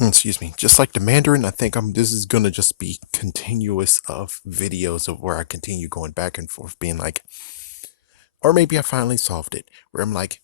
excuse me, just like the Mandarin, I think this is gonna just be continuous of videos of where I continue going back and forth, being like, or maybe I finally solved it, where I'm like,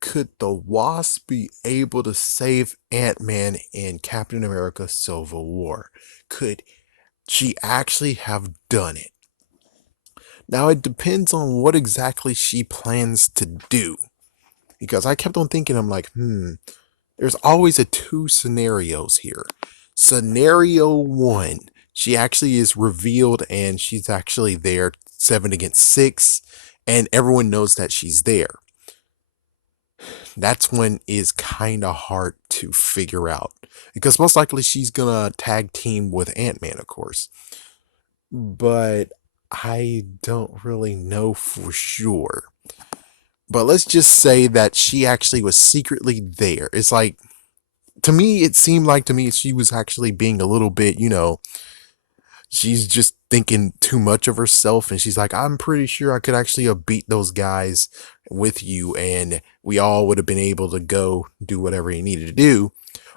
could the Wasp be able to save Ant-Man in Captain America Civil War? Could she actually have done it? Now it depends on what exactly she plans to do. Because I kept on thinking, I'm like, there's always a two scenarios here. Scenario one, she actually is revealed and she's actually there 7 against 6, and everyone knows that she's there. That's when is kind of hard to figure out because most likely she's gonna tag team with Ant-Man, of course. But I don't really know for sure. But let's just say that she actually was secretly there. It's like, to me, it seemed like to me she was actually being a little bit, she's just thinking too much of herself. And she's like, I'm pretty sure I could actually have beat those guys with you and we all would have been able to go do whatever he needed to do.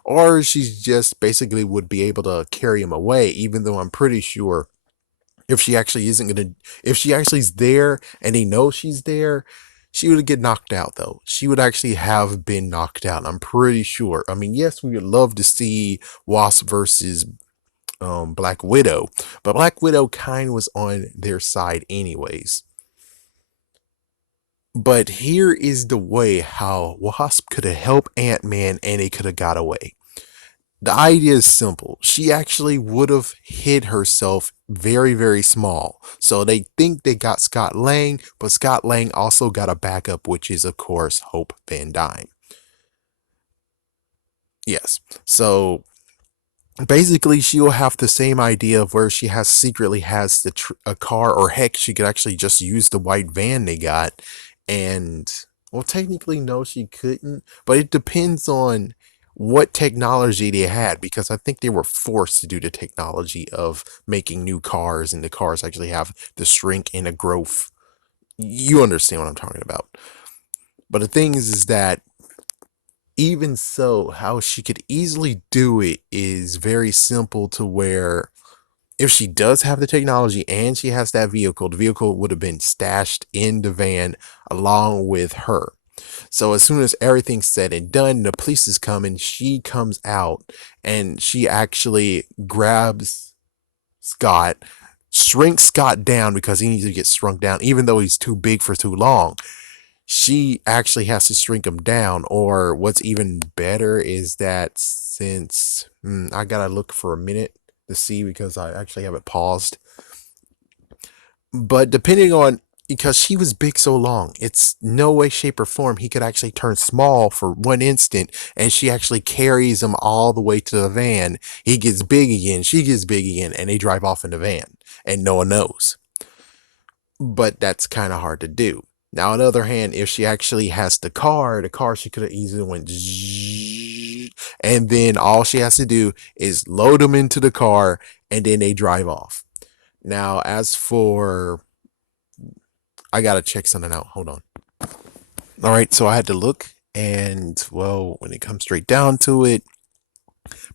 Or she's just basically would be able to carry him away, even though I'm pretty sure if she actually isn't gonna, if she actually is there and he knows she's there, she would get knocked out though. She would actually have been knocked out. I'm pretty sure. I mean, yes, we would love to see Wasp versus Black Widow, but Black Widow kind of was on their side anyways. But here is the way how Wasp could have helped Ant-Man and he could have got away. The idea is simple. She actually would have hid herself very, very small. So they think they got Scott Lang, but Scott Lang also got a backup, which is, of course, Hope Van Dyne. Yes. So basically, she will have the same idea of where she has secretly has a car, or heck, she could actually just use the white van they got. And, well, technically, no, she couldn't, but it depends on what technology they had because I think they were forced to do the technology of making new cars, and the cars actually have the shrink and the growth. You understand what I'm talking about. But the thing is that even so, how she could easily do it is very simple to where if she does have the technology and she has that vehicle, the vehicle would have been stashed in the van along with her. So as soon as everything's said and done, the police is coming, she comes out and she actually grabs Scott, shrinks Scott down because he needs to get shrunk down, even though he's too big for too long. She actually has to shrink him down. Or what's even better is that since I gotta look for a minute to see because I actually have it paused. But depending on, because she was big so long, it's no way, shape, or form he could actually turn small for one instant, and she actually carries him all the way to the van. He gets big again, she gets big again, and they drive off in the van, and no one knows. But that's kind of hard to do. Now, on the other hand, if she actually has the car she could have easily went zzz, and then all she has to do is load them into the car, and then they drive off. Now, as for, I gotta check something out. Hold on. All right, so I had to look, and well, when it comes straight down to it,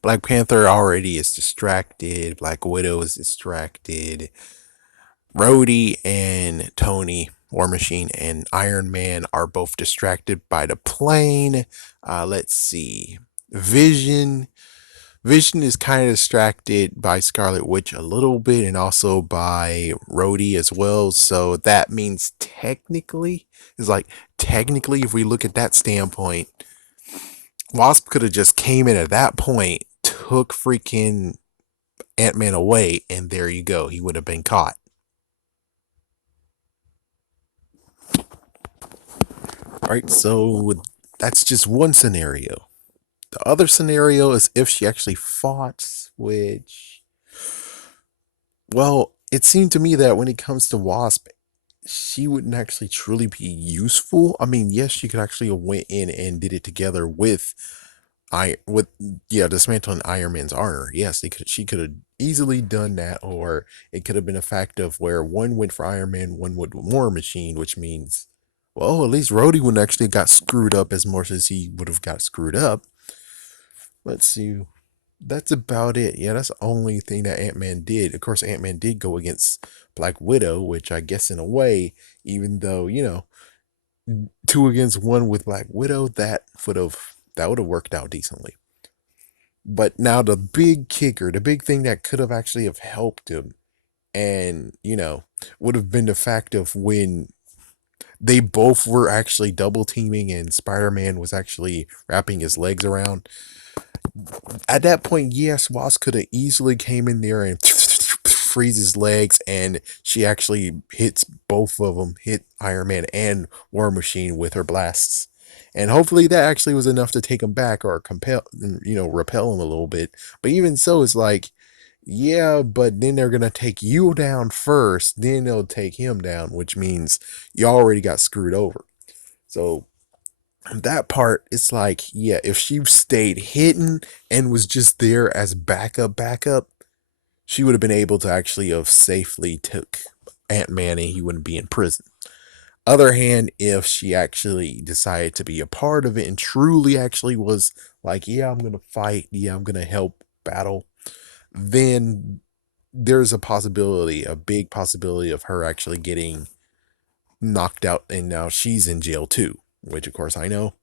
Black Panther already is distracted. Black Widow is distracted. Rhodey and Tony, War Machine, and Iron Man are both distracted by the plane. Let's see. Vision. Vision is kind of distracted by Scarlet Witch a little bit and also by Rhodey as well. So that means technically, it's like technically, if we look at that standpoint, Wasp could have just came in at that point, took freaking Ant-Man away, and there you go. He would have been caught. All right, so that's just one scenario. The other scenario is if she actually fought, which, well, it seemed to me that when it comes to Wasp, she wouldn't actually truly be useful. I mean, yes, she could actually went in and did it together with dismantling Iron Man's armor. Yes, she could have easily done that, or it could have been a fact of where one went for Iron Man, one went with War Machine, which means, well, at least Rhodey wouldn't actually got screwed up as much as he would have got screwed up. Let's see. That's about it. Yeah, that's the only thing that Ant-Man did. Of course, Ant-Man did go against Black Widow, which I guess in a way, even though, two against one with Black Widow, that would have worked out decently. But now the big kicker, the big thing that could have actually have helped him and, would have been the fact of when they both were actually double teaming and Spider-Man was actually wrapping his legs around. At that point, yes, Wasp could have easily came in there and freeze his legs, and she actually hits both of them, hit Iron Man and War Machine with her blasts. And hopefully that actually was enough to take him back or repel him a little bit. But even so, it's like, yeah, but then they're going to take you down first, then they'll take him down, which means you already got screwed over. So that part, it's like, yeah, if she stayed hidden and was just there as backup, she would have been able to actually have safely took Ant-Man and he wouldn't be in prison. Other hand, if she actually decided to be a part of it and truly actually was like, yeah, I'm gonna fight, yeah, I'm gonna help battle, then there's a big possibility of her actually getting knocked out and now she's in jail too. Which of course I know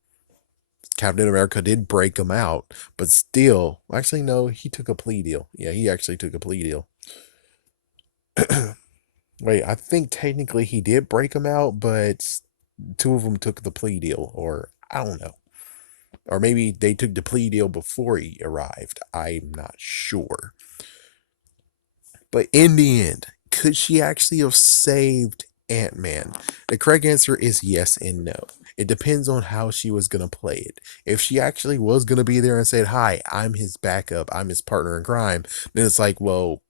Captain America did break him out, but still, actually, no, he took a plea deal. Yeah, he actually took a plea deal. Wait, I think technically he did break him out, but two of them took the plea deal, or I don't know. Or maybe they took the plea deal before he arrived. I'm not sure. But in the end, could she actually have saved Ant-Man? The correct answer is yes and no. It depends on how she was going to play it. If she actually was going to be there and said, hi, I'm his backup, I'm his partner in crime, then it's like, well,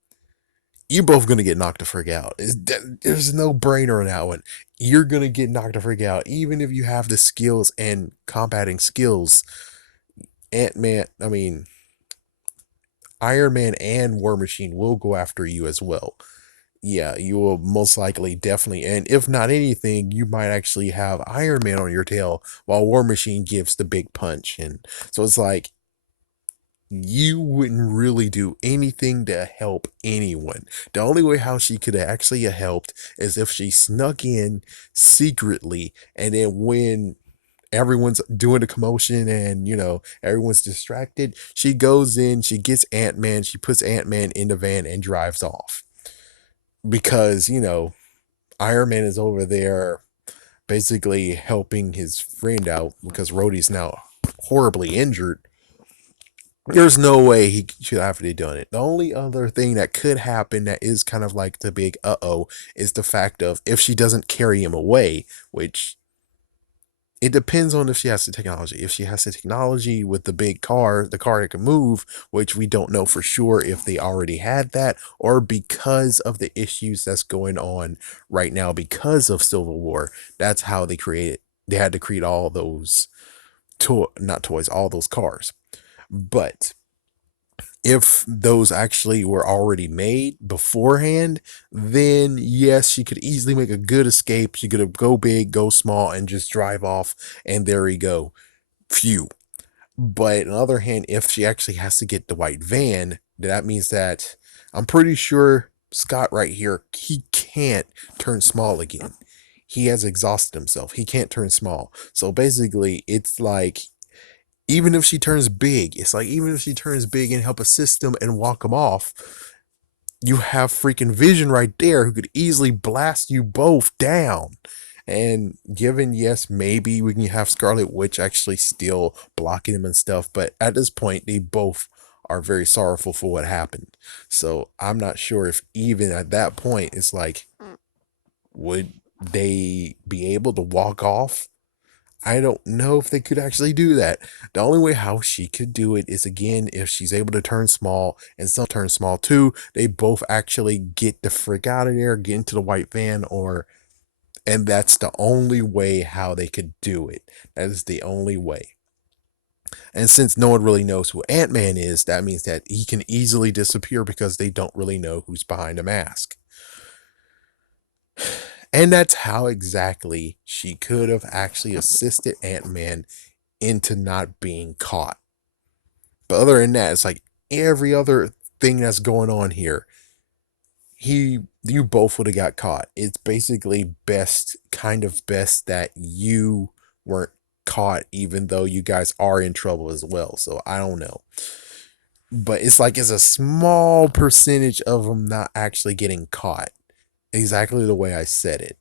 you're both going to get knocked the frig out. There's no brainer on that one. You're going to get knocked the frig out. Even if you have the skills and combating skills, Ant-Man, I mean, Iron Man and War Machine will go after you as well. Yeah, you will most likely definitely, and if not anything, you might actually have Iron Man on your tail while War Machine gives the big punch. And so it's like you wouldn't really do anything to help anyone. The only way how she could have actually helped is if she snuck in secretly, and then when everyone's doing the commotion and everyone's distracted, she goes in, she gets Ant-Man, she puts Ant-Man in the van and drives off because Iron Man is over there basically helping his friend out because Rhodey's now horribly injured. There's no way he should have to done it. The only other thing that could happen that is kind of like the big uh-oh is the fact of if she doesn't carry him away, which it depends on if she has the technology. If she has the technology with the big car, the car that can move, which we don't know for sure if they already had that or because of the issues that's going on right now because of Civil War. That's how they created. They had to create all those not toys, all those cars. But if those actually were already made beforehand, then yes, she could easily make a good escape. She could go big, go small, and just drive off, and there you go. Phew. But on the other hand, if she actually has to get the white van, that means that I'm pretty sure Scott right here, he can't turn small again. He has exhausted himself. He can't turn small. So basically, it's like even if she turns big, it's like even if she turns big and help assist him and walk him off, you have freaking Vision right there who could easily blast you both down. And given, yes, maybe we can have Scarlet Witch actually still blocking him and stuff, but at this point, they both are very sorrowful for what happened. So I'm not sure if even at that point, it's like, would they be able to walk off? I don't know if they could actually do that. The only way how she could do it is again if she's able to turn small and some turn small too. They both actually get the frick out of there, get into the white van, and that's the only way how they could do it. That is the only way. And since no one really knows who Ant-Man is, that means that he can easily disappear because they don't really know who's behind the mask. And that's how exactly she could have actually assisted Ant-Man into not being caught. But other than that, it's like every other thing that's going on here, you both would have got caught. It's basically best, kind of best that you weren't caught, even though you guys are in trouble as well. So I don't know. But it's like it's a small percentage of them not actually getting caught. Exactly the way I said it.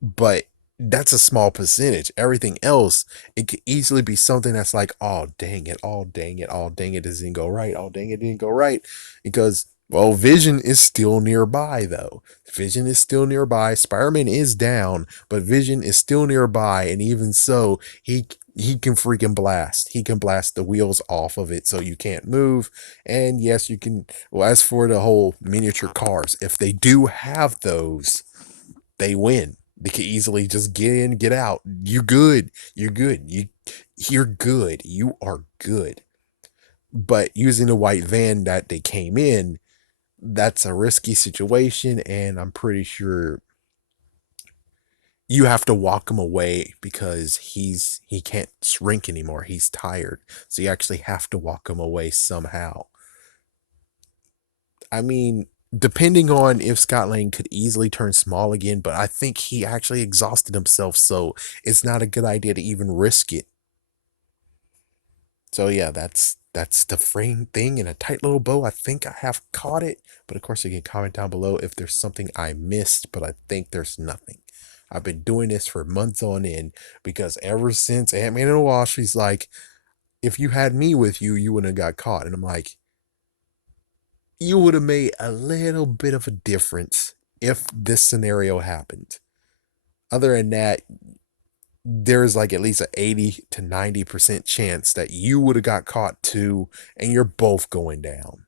But that's a small percentage. Everything else, it could easily be something that's like, oh dang it, oh dang it, oh dang it, this didn't go right, oh dang it, didn't go right. Because well, Vision is still nearby though. Vision is still nearby. Spider-Man is down, but Vision is still nearby, and even so, he can freaking blast. He can blast the wheels off of it so you can't move. And yes, you can. Well, as for the whole miniature cars, if they do have those, they win. They can easily just get in, get out. You good. You're good. You're good. You are good. But using the white van that they came in, that's a risky situation, and I'm pretty sure you have to walk him away because he can't shrink anymore. He's tired. So you actually have to walk him away somehow. I mean, depending on if Scott Lang could easily turn small again, but I think he actually exhausted himself, so it's not a good idea to even risk it. So yeah, that's the frame thing in a tight little bow. I think I have caught it, but of course you can comment down below if there's something I missed, but I think there's nothing. I've been doing this for months on end because ever since Ant-Man and the Wasp, he's like, if you had me with you, you wouldn't have got caught. And I'm like, you would have made a little bit of a difference if this scenario happened. Other than that, there's like at least an 80 to 90% chance that you would have got caught too, and you're both going down.